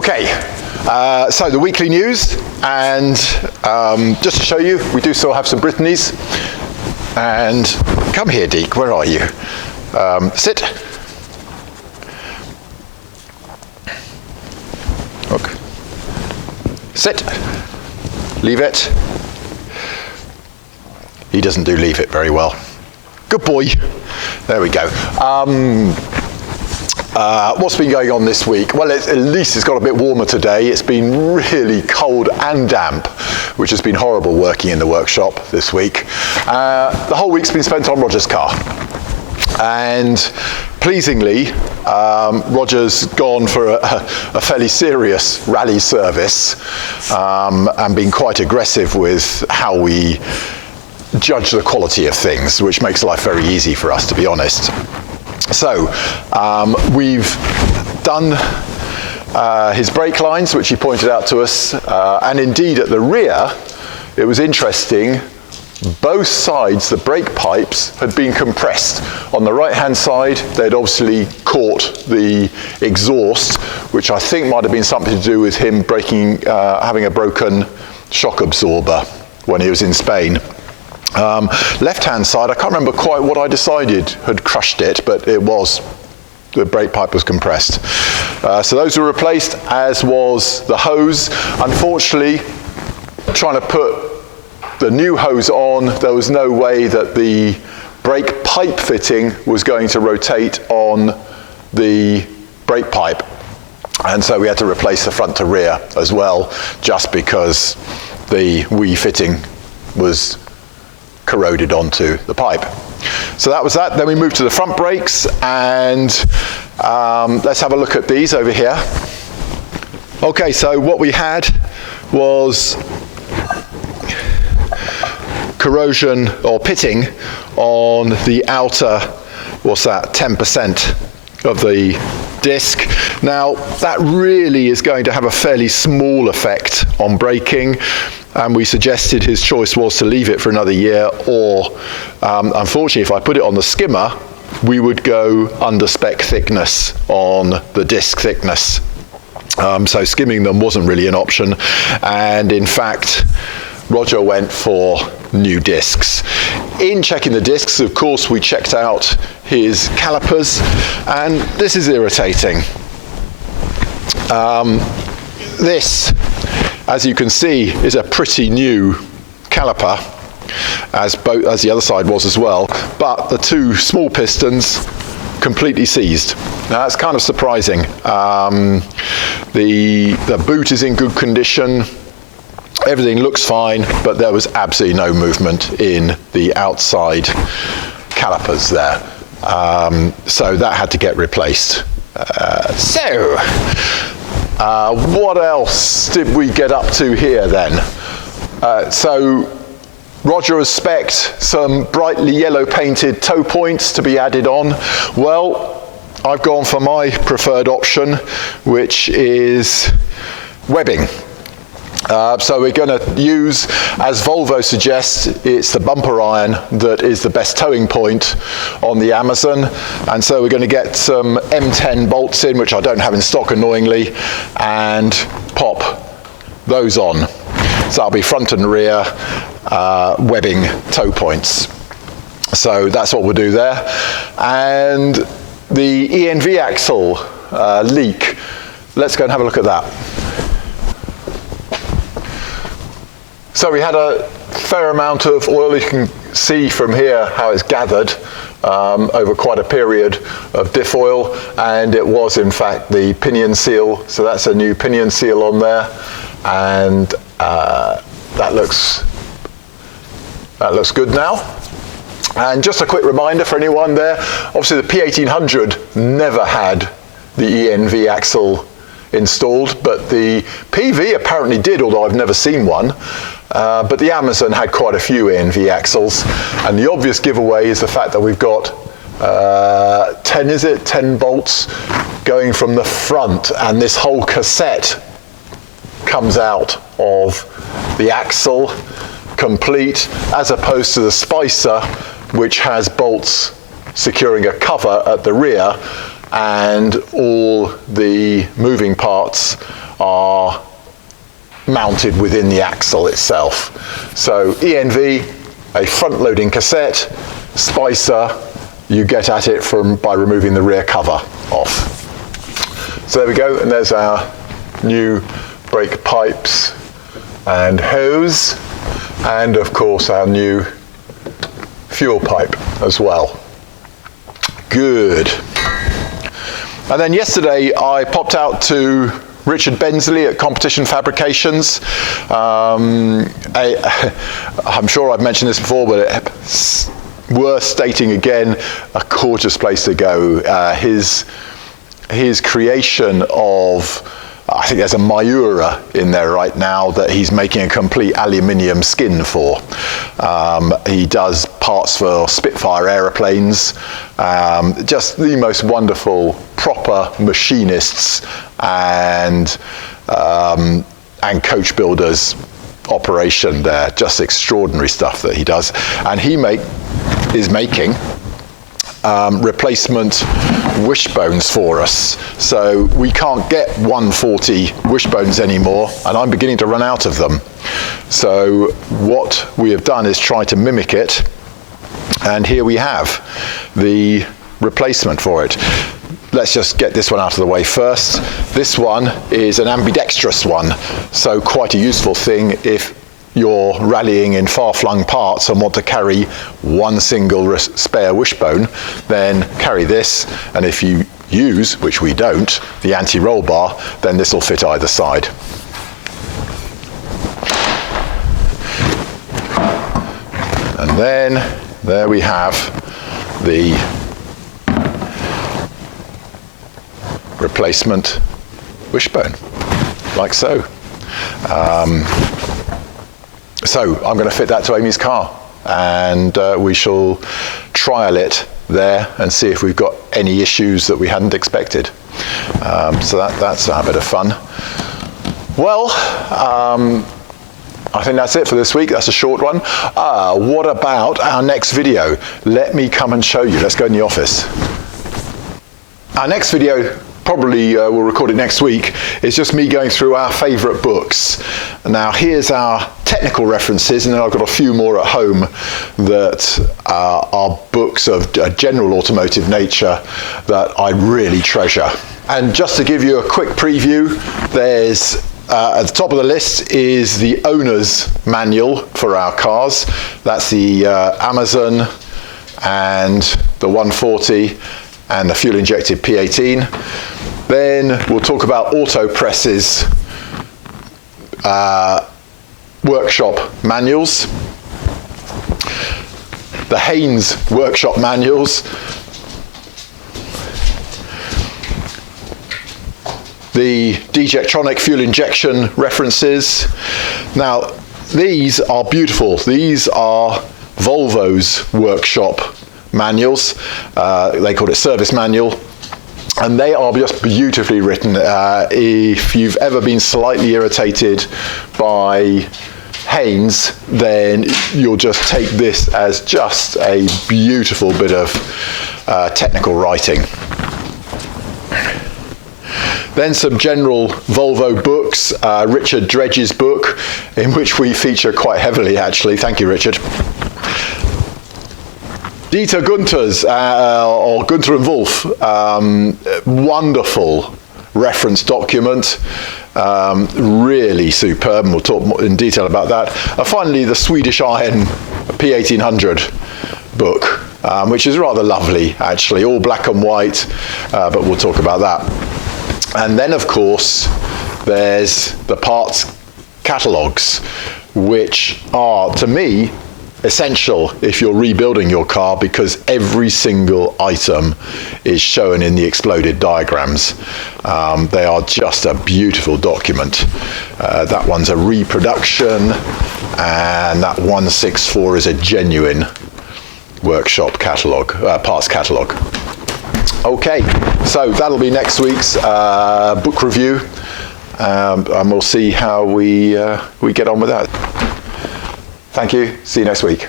Okay, so the weekly news, and just to show you, we do still have some Brittany's. And come here, Deke, where are you? Sit. Look. Sit. Leave it. He doesn't do leave it very well. Good boy. There we go. What's been going on this week? Well, at least it's got a bit warmer today. It's been really cold and damp, which has been horrible working in the workshop this week. The whole week's been spent on Roger's car. And pleasingly, Roger's gone for a fairly serious rally service and been quite aggressive with how we judge the quality of things, which makes life very easy for us, to be honest. So we've done his brake lines, which he pointed out to us, and indeed at the rear, it was interesting, both sides, the brake pipes had been compressed. On the right-hand side, they'd obviously caught the exhaust, which I think might have been something to do with him having a broken shock absorber when he was in Spain. Left-hand side, I can't remember quite what I decided had crushed it, but it was, the brake pipe was compressed. So those were replaced, as was the hose. Unfortunately, trying to put the new hose on, there was no way that the brake pipe fitting was going to rotate on the brake pipe. And so we had to replace the front to rear as well, just because the wee fitting was corroded onto the pipe. So that was that. Then we moved to the front brakes, and let's have a look at these over here. Okay, so what we had was corrosion or pitting on the outer, what's that, 10% of the disc. Now that really is going to have a fairly small effect on braking, and we suggested his choice was to leave it for another year, or unfortunately if I put it on the skimmer, we would go under spec thickness on the disc thickness. So skimming them wasn't really an option, and in fact Roger went for new discs. In checking the discs, of course, we checked out his calipers, and this is irritating. This, as you can see, is a pretty new caliper, as the other side was as well, but the two small pistons completely seized. Now that's kind of surprising. The boot is in good condition. Everything looks fine, but there was absolutely no movement in the outside calipers there. So that had to get replaced. What else did we get up to here then? So Roger has spec'd some brightly yellow painted toe points to be added on. Well, I've gone for my preferred option, which is webbing. So we're going to use, as Volvo suggests, it's the bumper iron that is the best towing point on the Amazon, and so we're going to get some M10 bolts in, which I don't have in stock annoyingly, and pop those on. So that'll be front and rear webbing toe points. So that's what we'll do there. And the ENV axle leak, let's go and have a look at that. So we had a fair amount of oil. You can see from here how it's gathered over quite a period of diff oil, and it was in fact the pinion seal. So that's a new pinion seal on there, and that looks good now. And just a quick reminder for anyone there, obviously the P1800 never had the ENV axle installed, but the PV apparently did, although I've never seen one. But the Amazon had quite a few ENV axles, and the obvious giveaway is the fact that we've got 10 bolts going from the front, and this whole cassette comes out of the axle complete, as opposed to the Spicer, which has bolts securing a cover at the rear, and all the moving parts are mounted within the axle itself. So ENV, a front-loading cassette, Spicer, you get at it by removing the rear cover off. So there we go, and there's our new brake pipes and hose, and of course our new fuel pipe as well. Good. And then yesterday I popped out to Richard Bensley at Competition Fabrications. I'm sure I've mentioned this before, but it's worth stating again, a gorgeous place to go. His creation of, I think there's a Miura in there right now that he's making a complete aluminium skin for. He does parts for Spitfire aeroplanes, just the most wonderful, proper machinists and coach builders operation there. Just extraordinary stuff that he does. And he is making replacement wishbones for us. So we can't get 140 wishbones anymore, and I'm beginning to run out of them. So what we have done is try to mimic it, and here we have the replacement for it. Let's just get this one out of the way first. This one is an ambidextrous one, so quite a useful thing if you're rallying in far-flung parts and want to carry one single spare wishbone, then carry this, and if you use, which we don't, the anti-roll bar, then this will fit either side. And then there we have the replacement wishbone, like so. So I'm going to fit that to Amy's car, and we shall trial it there and see if we've got any issues that we hadn't expected. So that's a bit of fun. Well, I think that's it for this week. That's a short one. What about our next video? Let me come and show you. Let's go in the office. Our next video, probably we'll record it next week, is just me going through our favourite books. Now here's our technical references, and then I've got a few more at home that are books of a general automotive nature that I really treasure. And just to give you a quick preview, there's at the top of the list is the owner's manual for our cars. That's the Amazon and the 140 and the fuel-injected P18. Then we'll talk about Autopress's workshop manuals, the Haynes workshop manuals, the Dejectronic fuel injection references. Now, these are beautiful. These are Volvo's workshop manuals. They call it service manual. And they are just beautifully written. If you've ever been slightly irritated by Haynes, then you'll just take this as just a beautiful bit of technical writing. Then some general Volvo books, Richard Dredge's book, in which we feature quite heavily actually. Thank you, Richard. Dieter Gunther's, or Gunther and Wolf, wonderful reference document, really superb, and we'll talk more in detail about that. And finally, the Swedish Iron P1800 book, which is rather lovely actually, all black and white, but we'll talk about that. And then of course, there's the parts catalogues, which are, to me, essential if you're rebuilding your car, because every single item is shown in the exploded diagrams. They are just a beautiful document. That one's a reproduction, and that 164 is a genuine workshop catalogue, parts catalogue. Okay, so that'll be next week's book review, and we'll see how we get on with that. Thank you. See you next week.